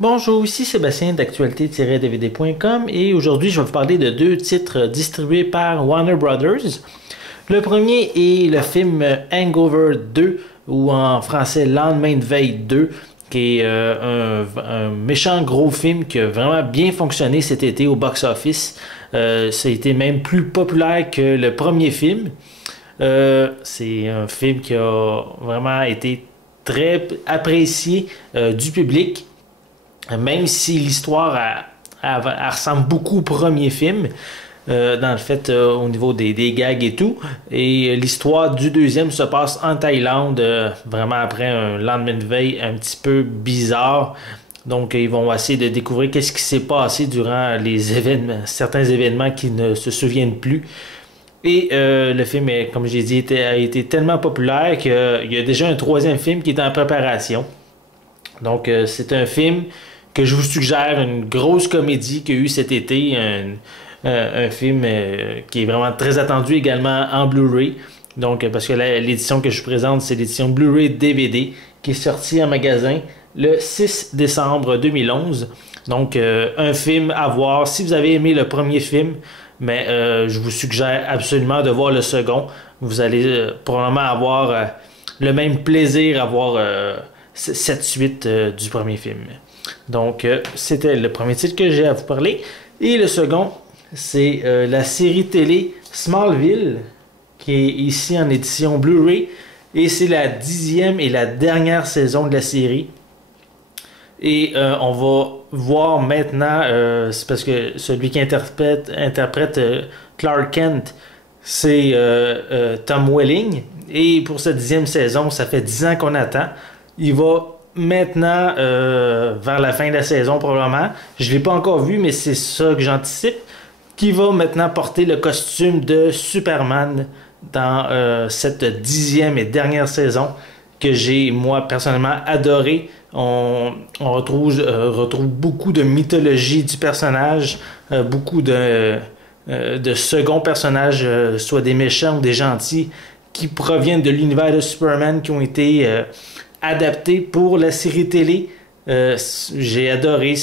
Bonjour, ici Sébastien d'actualité-dvd.com et aujourd'hui je vais vous parler de deux titres distribués par Warner Brothers. Le premier est le film Hangover 2 ou en français Lendemain de veille 2 qui est un méchant gros film qui a vraiment bien fonctionné cet été au box-office. Ça a été même plus populaire que le premier film. C'est un film qui a vraiment été très apprécié du public. Même si l'histoire elle ressemble beaucoup au premier film, dans le fait au niveau des gags et tout. Et l'histoire du deuxième se passe en Thaïlande, vraiment après un lendemain de veille un petit peu bizarre. Donc ils vont essayer de découvrir qu'est-ce qui s'est passé durant les événements, certains événements qui ne se souviennent plus. Et le film, comme j'ai dit, a été tellement populaire qu'il y a déjà un troisième film qui est en préparation. Donc c'est un film que je vous suggère, une grosse comédie qu'il y a eu cet été, un film qui est vraiment très attendu également en Blu-ray. Donc, parce que l'édition que je vous présente, c'est l'édition Blu-ray DVD qui est sortie en magasin le 6 décembre 2011. Donc, un film à voir si vous avez aimé le premier film, mais je vous suggère absolument de voir le second. Vous allez probablement avoir le même plaisir à voir cette suite du premier film. Donc, c'était le premier titre que j'ai à vous parler. Et le second, c'est la série télé Smallville, qui est ici en édition Blu-ray. Et c'est la 10e et la dernière saison de la série. Et on va voir maintenant, c'est parce que celui qui interprète Clark Kent, c'est Tom Welling. Et pour cette 10e saison, ça fait 10 ans qu'on attend. Il va maintenant, vers la fin de la saison probablement, je ne l'ai pas encore vu, mais c'est ça que j'anticipe, qui va maintenant porter le costume de Superman dans cette 10e et dernière saison que j'ai, moi, personnellement adoré. On retrouve beaucoup de mythologie du personnage, beaucoup de seconds personnages, soit des méchants ou des gentils, qui proviennent de l'univers de Superman, qui ont été adapté pour la série télé. J'ai adoré.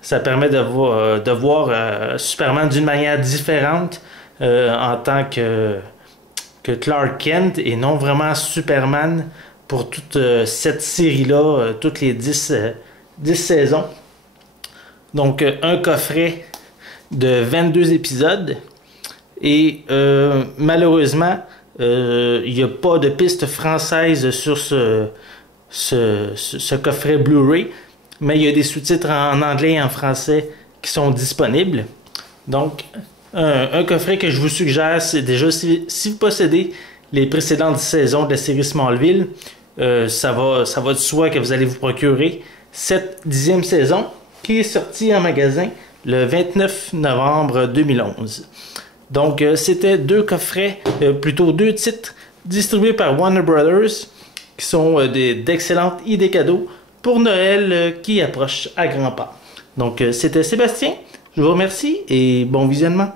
Ça permet de voir Superman d'une manière différente en tant que Clark Kent et non vraiment Superman pour toute cette série-là, toutes les 10 saisons. Donc, un coffret de 22 épisodes. Et malheureusement, il n'y a pas de piste française sur ce coffret Blu-ray, mais il y a des sous-titres en anglais et en français qui sont disponibles. Donc, un coffret que je vous suggère, c'est déjà si vous possédez les précédentes saisons de la série Smallville, ça va de soi que vous allez vous procurer cette 10e saison qui est sortie en magasin le 29 novembre 2011. Donc, c'était deux coffrets, plutôt deux titres distribués par Warner Brothers qui sont d'excellentes idées cadeaux pour Noël qui approche à grands pas. Donc, c'était Sébastien. Je vous remercie et bon visionnement.